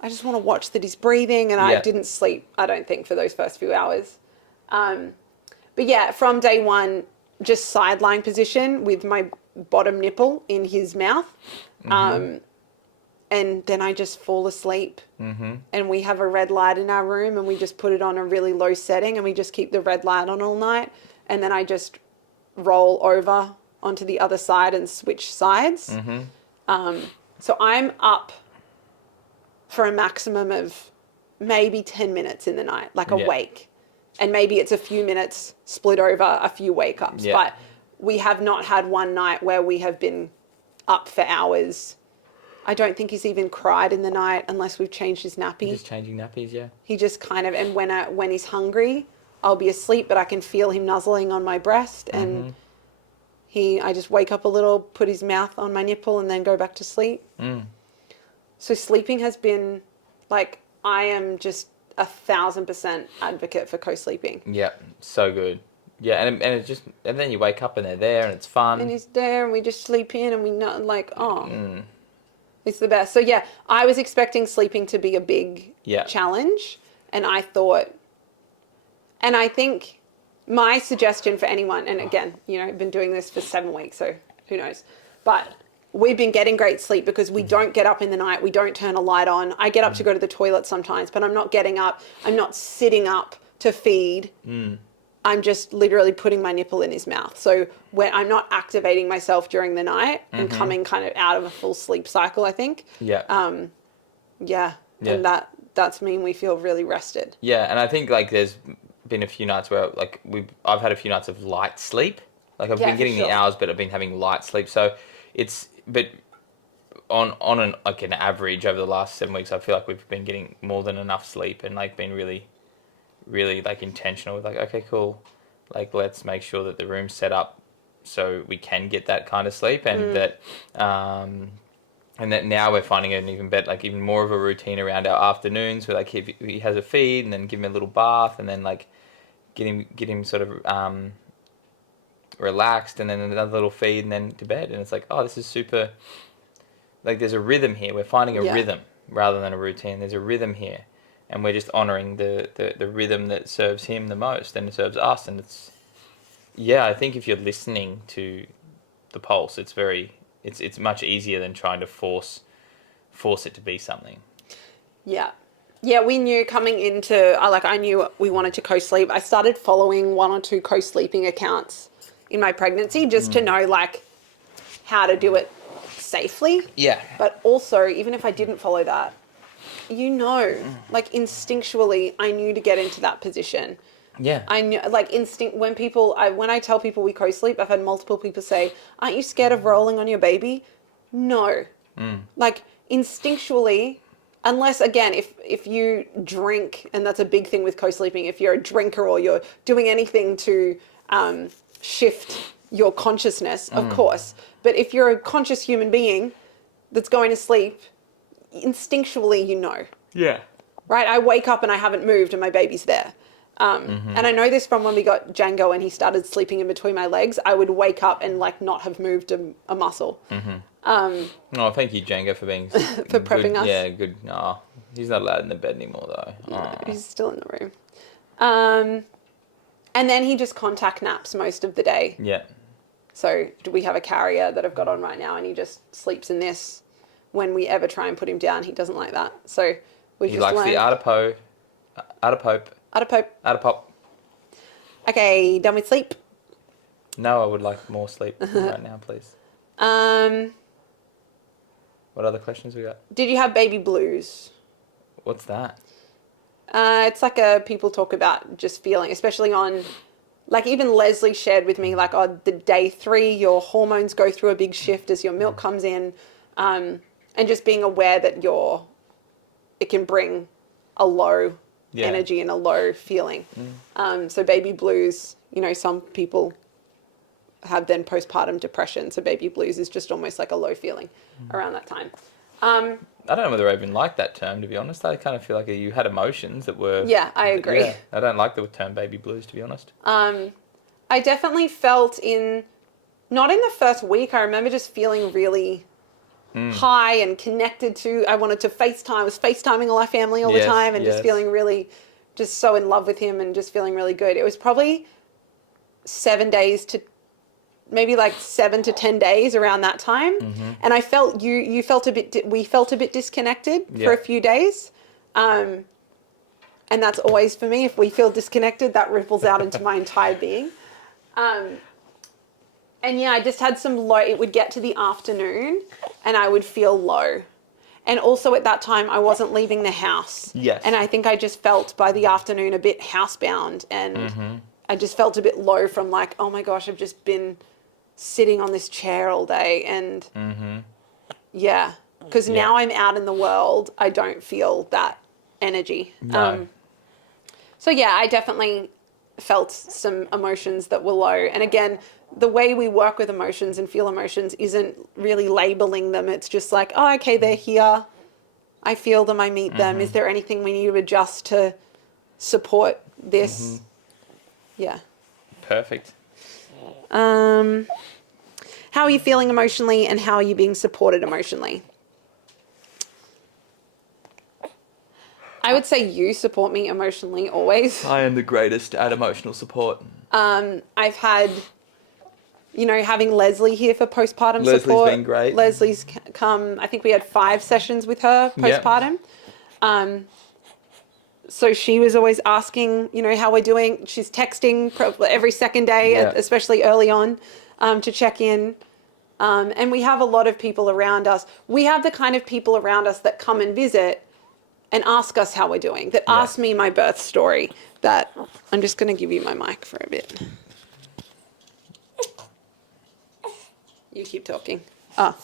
I just want to watch that he's breathing, and I didn't sleep, I don't think, for those first few hours. But yeah, from day one, just side lying position with my bottom nipple in his mouth. And then I just fall asleep. And we have a red light in our room, and we just put it on a really low setting, and we just keep the red light on all night. And then I just roll over onto the other side and switch sides. So I'm up for a maximum of maybe 10 minutes in the night, like awake. And maybe it's a few minutes split over a few wake ups. But we have not had one night where we have been up for hours. I don't think he's even cried in the night unless we've changed his nappy. Just changing nappies, yeah. He just kind of, and when he's hungry, I'll be asleep, but I can feel him nuzzling on my breast, and I just wake up a little, put his mouth on my nipple, and then go back to sleep. So sleeping has been, like, I am just 1,000% advocate for co-sleeping. Yeah, so good. Yeah, and it's just, and then you wake up and they're there and it's fun. And he's there and we just sleep in and we not like, it's the best. So yeah, I was expecting sleeping to be a big challenge, and I thought, and I think my suggestion for anyone, and again, you know, I've been doing this for 7 weeks, so who knows, but we've been getting great sleep because we don't get up in the night. We don't turn a light on. I get up to go to the toilet sometimes, but I'm not getting up. I'm not sitting up to feed. I'm just literally putting my nipple in his mouth. So when I'm not activating myself during the night and coming kind of out of a full sleep cycle, I think. And that's mean we feel really rested. Yeah, and I think like there's been a few nights where like I've had a few nights of light sleep. Like I've been getting the hours, but I've been having light sleep. So but on an average over the last 7 weeks, I feel like we've been getting more than enough sleep and like been really like intentional with like, okay, cool, like let's make sure that the room's set up so we can get that kind of sleep, and that now we're finding an even better, like even more of a routine around our afternoons where like he has a feed and then give him a little bath and then like get him sort of relaxed and then another little feed and then to bed, and it's like, oh, this is super, like there's a rhythm here. We're finding a rhythm rather than a routine. There's a rhythm here. And we're just honouring the rhythm that serves him the most and it serves us. And it's, I think if you're listening to the pulse, it's much easier than trying to force it to be something. Yeah, we knew coming into, I knew we wanted to co-sleep. I started following 1 or 2 co-sleeping accounts in my pregnancy just to know like how to do it safely. Yeah. But also, even if I didn't follow that, you know, like instinctually, I knew to get into that position. Yeah. I knew, like when I tell people we co-sleep, I've had multiple people say, aren't you scared of rolling on your baby? No. Like instinctually, unless again, if you drink, and that's a big thing with co-sleeping, if you're a drinker or you're doing anything to shift your consciousness, of course. But if you're a conscious human being that's going to sleep, instinctually, you know. Yeah. Right? I wake up and I haven't moved and my baby's there. And I know this from when we got Django and he started sleeping in between my legs. I would wake up and like not have moved a muscle. Thank you, Django, for being for prepping us. Yeah, good. Oh, he's not allowed in the bed anymore though. No, he's still in the room. And then he just contact naps most of the day. Yeah. So do we have a carrier that I've got on right now and he just sleeps in this. When we ever try and put him down, he doesn't like that. So he likes the Adipop. Okay, done with sleep? No, I would like more sleep right now, please. What other questions we got? Did you have baby blues? What's that? It's like people talk about just feeling, especially on, like even Leslie shared with me, like the day 3, your hormones go through a big shift as your milk comes in. And just being aware that it can bring a low energy and a low feeling. So baby blues, you know, some people have then postpartum depression. So baby blues is just almost like a low feeling around that time. I don't know whether I even like that term, to be honest. I kind of feel like you had emotions that were... Yeah, I agree. Yeah, I don't like the term baby blues, to be honest. I definitely felt not in the first week, I remember just feeling really... high and connected to, I wanted to FaceTime. I was FaceTiming all our family all the time and just feeling really, just so in love with him and just feeling really good. It was probably 7 days to maybe like 7 to 10 days around that time. And I felt we felt a bit disconnected for a few days. And that's always for me. If we feel disconnected, that ripples out into my entire being. And yeah, I just had some low, it would get to the afternoon and I would feel low. And also at that time, I wasn't leaving the house. Yes. And I think I just felt by the afternoon a bit housebound. And I just felt a bit low from like, oh my gosh, I've just been sitting on this chair all day. And yeah, because now I'm out in the world, I don't feel that energy. No. So yeah, I definitely felt some emotions that were low. And again, the way we work with emotions and feel emotions isn't really labeling them. It's just like, oh, okay, they're here. I feel them. I meet them. Is there anything we need to adjust to support this? Yeah. Perfect. How are you feeling emotionally and how are you being supported emotionally? I would say you support me emotionally always. I am the greatest at emotional support. I've had, you know, having Leslie here for postpartum Leslie's support. been great. Leslie's come, I think we had 5 sessions with her postpartum. So she was always asking, you know, how we're doing. She's texting every second day, especially early on, to check in. And we have a lot of people around us. We have the kind of people around us that come and visit and ask us how we're doing, that ask me my birth story, that I'm just going to give you my mic for a bit. You keep talking. Oh.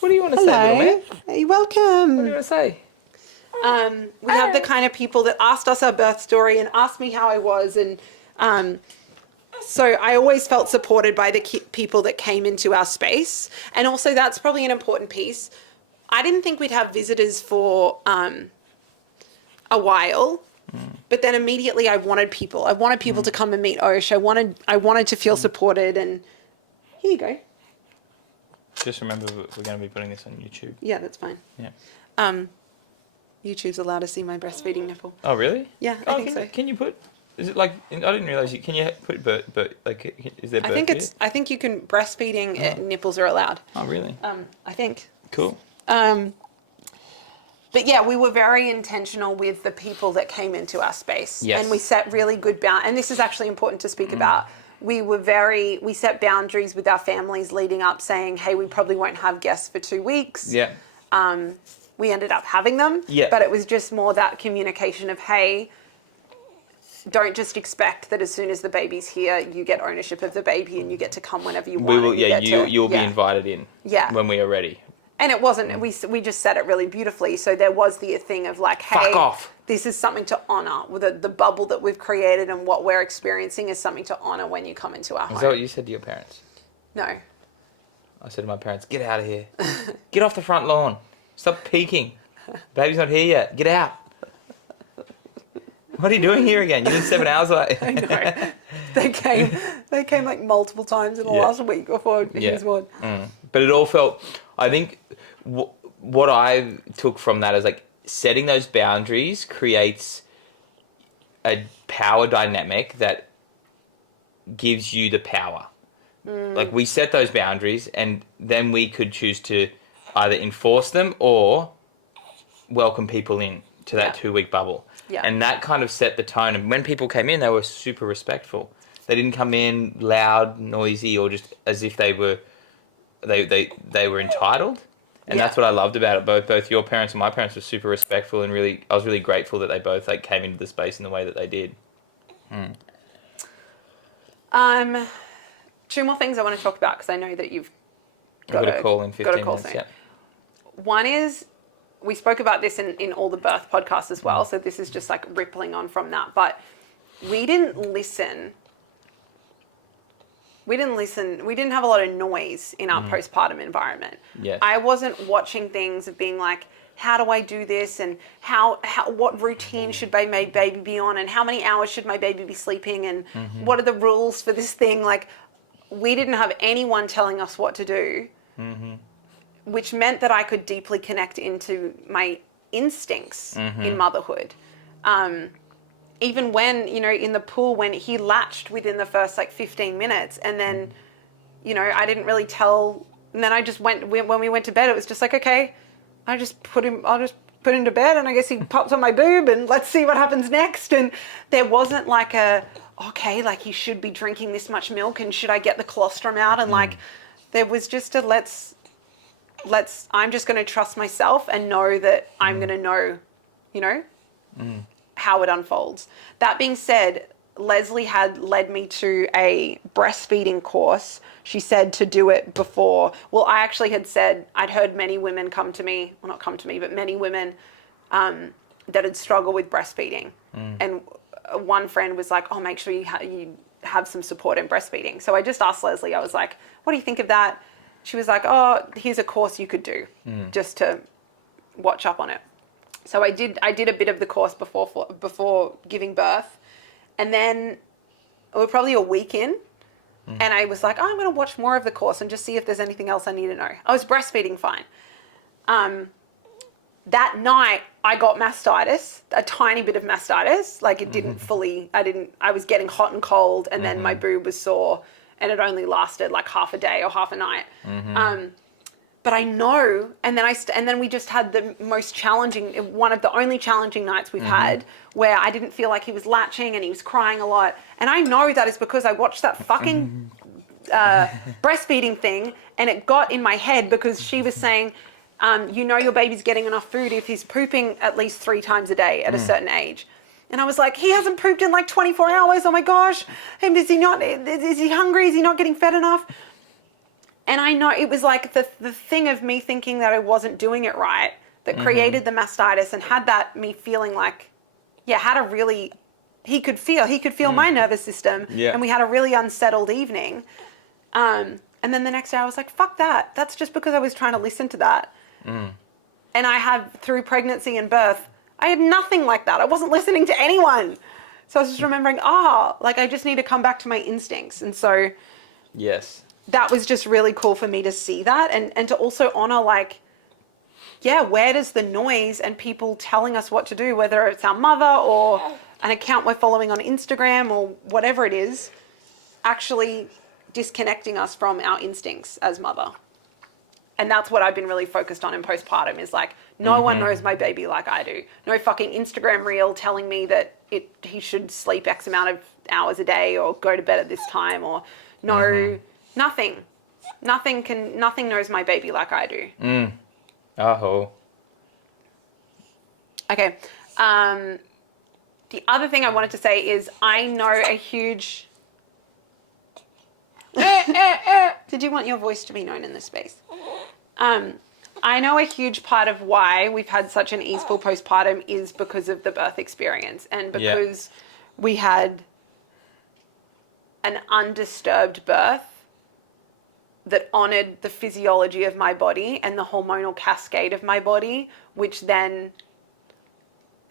What do you want to say, little man? Hey, welcome. What do you want to say? We have the kind of people that asked us our birth story and asked me how I was. And so I always felt supported by the people that came into our space. And also that's probably an important piece. I didn't think we'd have visitors for a while, but then immediately I wanted people. I wanted people to come and meet Osh. I wanted to feel supported. And here you go. Just remember, we're going to be putting this on YouTube. Yeah, that's fine. Yeah. YouTube's allowed to see my breastfeeding nipple. Oh, really? Yeah, I think so. Can you put? Is it like? I didn't realize you. Can you put like? Is there? I think you can breastfeeding nipples are allowed. Oh, really? I think. Cool. But yeah, we were very intentional with the people that came into our space. Yes. And we set really good and this is actually important to speak about. We set boundaries with our families leading up saying, hey, we probably won't have guests for 2 weeks. Yeah. We ended up having them. Yeah. But it was just more that communication of, hey, don't just expect that as soon as the baby's here, you get ownership of the baby and you get to come whenever you want. We will. You'll be invited in. Yeah. When we are ready. And it wasn't, we just said it really beautifully. So there was the thing of like, hey, fuck off. This is something to honor. With the bubble that we've created and what we're experiencing is something to honor when you come into our home. Is that what you said to your parents? No. I said to my parents, get out of here. Get off the front lawn. Stop peeking. Baby's not here yet. Get out. What are you doing here again? You're just 7 hours away. I know. They came like multiple times in the last week before he was born. But it all felt, I think what I took from that is like setting those boundaries creates a power dynamic that gives you the power. Like we set those boundaries and then we could choose to either enforce them or welcome people in to that 2-week bubble. Yeah. And that kind of set the tone. And when people came in, they were super respectful. They didn't come in loud, noisy, or just as if they were entitled. And that's what I loved about it. Both your parents and my parents were super respectful, and I was really grateful that they both like came into the space in the way that they did. 2 more things I want to talk about because I know that you've got a call in 15 minutes. Soon. Yeah. One is, we spoke about this in all the birth podcasts as well, so this is just like rippling on from that. But we didn't listen. We didn't have a lot of noise in our postpartum environment. Yes. I wasn't watching things of being like, how do I do this? And what routine should my baby be on? And how many hours should my baby be sleeping? And what are the rules for this thing? Like, we didn't have anyone telling us what to do, which meant that I could deeply connect into my instincts in motherhood. Even when, in the pool, when he latched within the first 15 minutes and then, I didn't really tell. And then I just when we went to bed, it was just like, okay, I'll just put put him to bed, and I guess he popped on my boob, and let's see what happens next. And there wasn't like okay, like he should be drinking this much milk, and should I get the colostrum out? And like, there was just a I'm just going to trust myself and know that I'm going to know, you know, how it unfolds. That being said, Leslie had led me to a breastfeeding course. She said to do it before. Well, I actually had said, I'd heard many women come to me, well, not come to me, but many women that had struggled with breastfeeding. And one friend was like, oh, make sure you have some support in breastfeeding. So I just asked Leslie, I was like, what do you think of that? She was like, oh, here's a course you could do just to watch up on it. So I did a bit of the course before giving birth. And then we were probably a week in, and I was like, oh, I'm going to watch more of the course and just see if there's anything else I need to know. I was breastfeeding fine. That night, I got mastitis, a tiny bit of mastitis. Like it didn't fully, I was getting hot and cold, and then my boob was sore, and it only lasted like half a day or half a night. But I know, and then we just had the most challenging, one of the only challenging nights we've had, where I didn't feel like he was latching and he was crying a lot. And I know that is because I watched that fucking breastfeeding thing, and it got in my head because she was saying, you know your baby's getting enough food if he's pooping at least 3 times a day at a certain age. And I was like, he hasn't pooped in like 24 hours. Oh my gosh. And is he hungry? Is he not getting fed enough? And I know it was like the thing of me thinking that I wasn't doing it right that created the mastitis and had that me feeling like, he could feel my nervous system. Yeah. And we had a really unsettled evening. And then the next day I was like, fuck that. That's just because I was trying to listen to that. And I had, through pregnancy and birth, I had nothing like that. I wasn't listening to anyone. So I was just remembering, like I just need to come back to my instincts. And so yes, that was just really cool for me to see that and to also honor like, where does the noise and people telling us what to do, whether it's our mother or an account we're following on Instagram or whatever it is, actually disconnecting us from our instincts as mother. And that's what I've been really focused on in postpartum is like, no one knows my baby like I do. No fucking Instagram reel telling me that he should sleep X amount of hours a day or go to bed at this time or nothing. Nothing knows my baby like I do. Okay. The other thing I wanted to say is I know a huge... Did you want your voice to be known in this space? I know a huge part of why we've had such an easeful postpartum is because of the birth experience and because we had an undisturbed birth that honored the physiology of my body and the hormonal cascade of my body, which then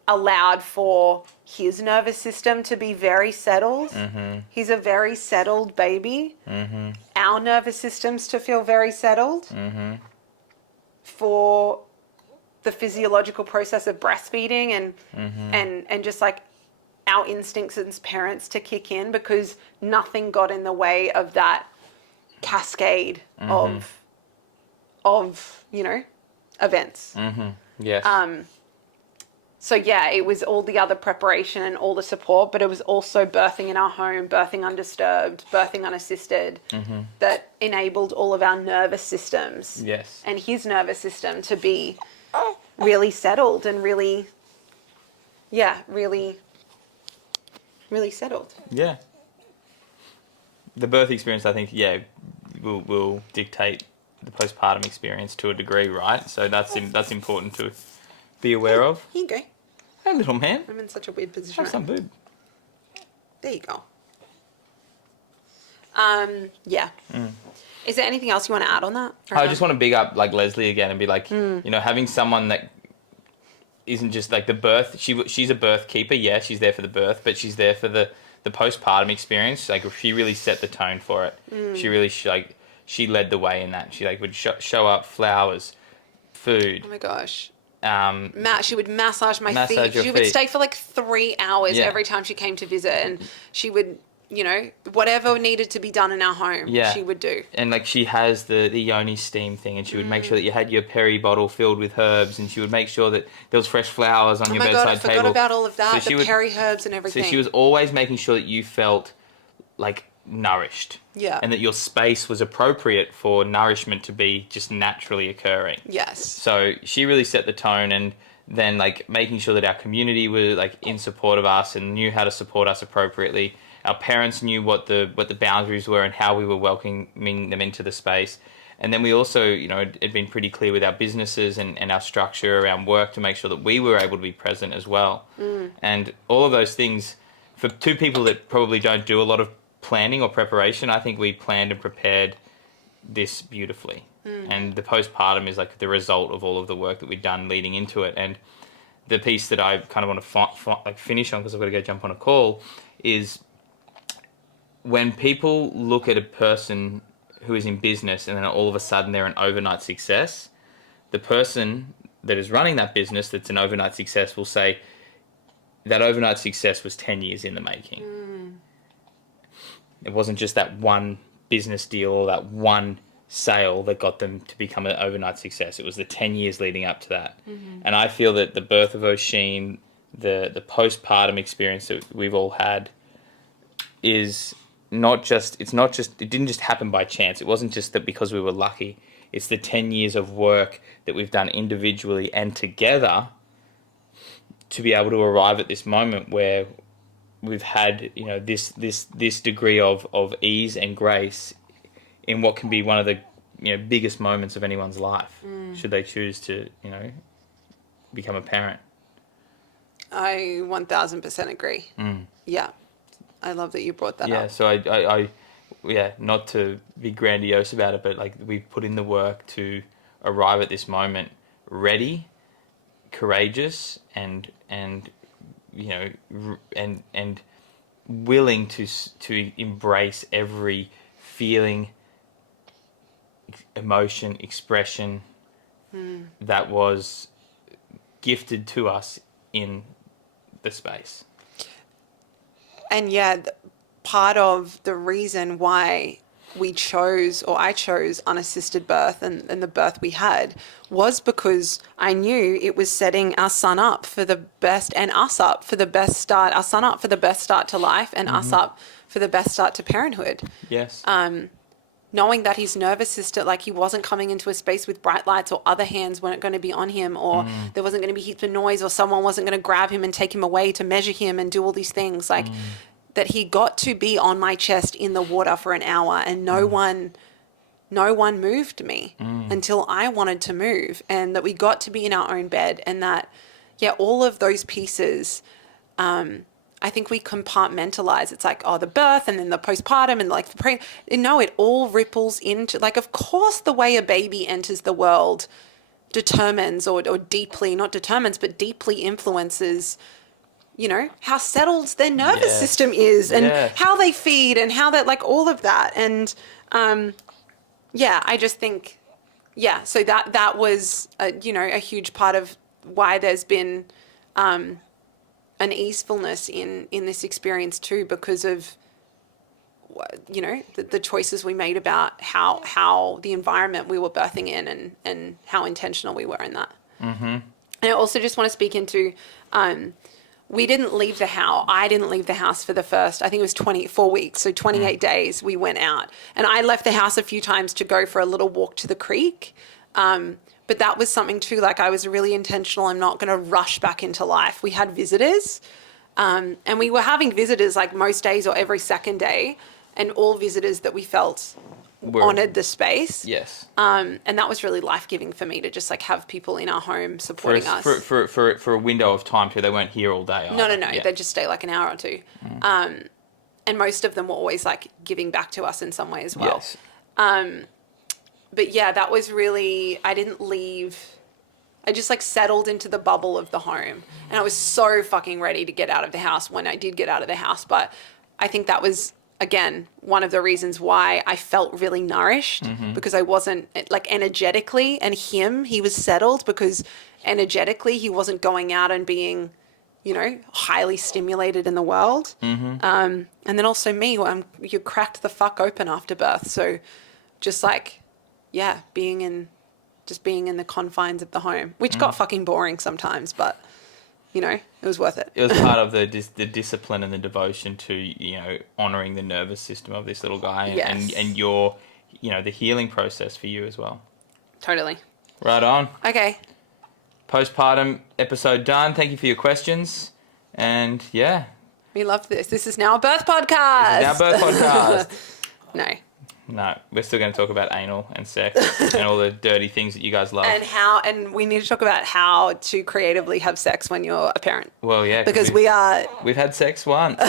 allowed for his nervous system to be very settled. He's a very settled baby. Our nervous systems to feel very settled. For the physiological process of breastfeeding and just like our instincts as parents to kick in because nothing got in the way of that cascade of you know, events. Yes. So yeah, it was all the other preparation and all the support, but it was also birthing in our home, birthing undisturbed, birthing unassisted, that enabled all of our nervous systems and his nervous system to be really settled and really settled. Yeah. The birth experience, I think, will dictate the postpartum experience to a degree, right? So that's important to be aware of. Here you go. Hey, little man. I'm in such a weird position. Have some boob. There you go. Is there anything else you want to add on that? I just want to big up like Leslie again and be like, you know, having someone that isn't just like the birth. She's a birth keeper. Yeah, she's there for the birth, but she's there for the postpartum experience. Like she really set the tone for it. She really she led the way in that. She like would show up, flowers, food. Oh my gosh. She would massage my feet. She would stay for like 3 hours every time she came to visit, and she would you know, whatever needed to be done in our home, she would do. And like she has the yoni steam thing, and she would make sure that you had your peri bottle filled with herbs, and she would make sure that there was fresh flowers on your bedside table. Oh my God, I forgot about all of that, the peri herbs and everything. So she was always making sure that you felt like nourished. Yeah. And that your space was appropriate for nourishment to be just naturally occurring. Yes. So she really set the tone, and then like making sure that our community were like in support of us and knew how to support us appropriately. Our parents knew what the boundaries were and how we were welcoming them into the space. And then we also, you know, had been pretty clear with our businesses and our structure around work to make sure that we were able to be present as well. And all of those things, for two people that probably don't do a lot of planning or preparation, I think we planned and prepared this beautifully. And the postpartum is like the result of all of the work that we've done leading into it. And the piece that I kind of want to like finish on, because I've got to go jump on a call, is when people look at a person who is in business and then all of a sudden they're an overnight success, the person that is running that business that's an overnight success will say that overnight success was 10 years in the making. It wasn't just that one business deal or that one sale that got them to become an overnight success. It was the 10 years leading up to that. And I feel that the birth of Oisin, the postpartum experience that we've all had is it didn't just happen by chance. It wasn't just that because we were lucky. It's the 10 years of work that we've done individually and together to be able to arrive at this moment where we've had, you know, this degree of ease and grace in what can be one of the, you know, biggest moments of anyone's life, should they choose to, you know, become a parent. I 1000% agree. Yeah. I love that you brought that up. Yeah, so I not to be grandiose about it, but like we've put in the work to arrive at this moment ready, courageous, and you know, and willing to embrace every feeling, emotion, expression that was gifted to us in the space. And yeah, part of the reason why I chose unassisted birth and the birth we had was because I knew it was setting our son up for the best and us up for the best start, our son up for the best start to life and us up for the best start to parenthood. Yes. Knowing that his nervous system, like he wasn't coming into a space with bright lights or other hands weren't going to be on him or there wasn't going to be heaps of noise or someone wasn't going to grab him and take him away to measure him and do all these things. Like that he got to be on my chest in the water for an hour and no one moved me until I wanted to move, and that we got to be in our own bed, and that, yeah, all of those pieces, I think we compartmentalize. It's like, oh, the birth and then the postpartum and like the pregnancy. No, it all ripples into, like, of course, the way a baby enters the world determines or deeply, not determines, but deeply influences, you know, how settled their nervous system is and how they feed and how that, like, all of that. And, yeah, I just think, yeah, so that was, you know, a huge part of why there's been, an easefulness in this experience too, because of, you know, the choices we made about how the environment we were birthing in and how intentional we were in that. And I also just want to speak into, we didn't leave the house. I didn't leave the house for the first, I think it was 24 weeks. So 28 days we went out, and I left the house a few times to go for a little walk to the creek. But that was something too, like I was really intentional. I'm not going to rush back into life. We had visitors, and we were having visitors like most days or every second day, and all visitors that we felt honored the space. Yes. And that was really life-giving for me to just like have people in our home supporting us. For a window of time too. They weren't here all day. No. Yeah. They'd just stay like an hour or two. And most of them were always like giving back to us in some way as well. Yes. But yeah, that was really, I didn't leave. I just like settled into the bubble of the home, and I was so fucking ready to get out of the house when I did get out of the house. But I think that was, again, one of the reasons why I felt really nourished, because I wasn't like energetically, and he was settled because energetically he wasn't going out and being, you know, highly stimulated in the world. And then also me, you're cracked the fuck open after birth. So just like, yeah, being in the confines of the home, which got fucking boring sometimes, but you know, it was worth it. It was part of the discipline and the devotion to, you know, honouring the nervous system of this little guy and your, you know, the healing process for you as well. Totally. Right on. Okay. Postpartum episode done. Thank you for your questions. And yeah. We love this. This is now a birth podcast. No, we're still going to talk about anal and sex and all the dirty things that you guys love. And we need to talk about how to creatively have sex when you're a parent. Well, yeah. Because we've had sex once.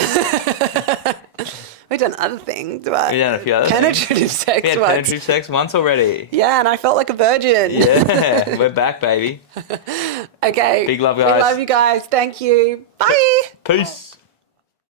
We've done other things, but we've done a few other penetrative sex we had once. penetrative sex once already. Yeah, and I felt like a virgin. Yeah, we're back, baby. Okay. Big love, guys. We love you guys. Thank you. Bye. Peace.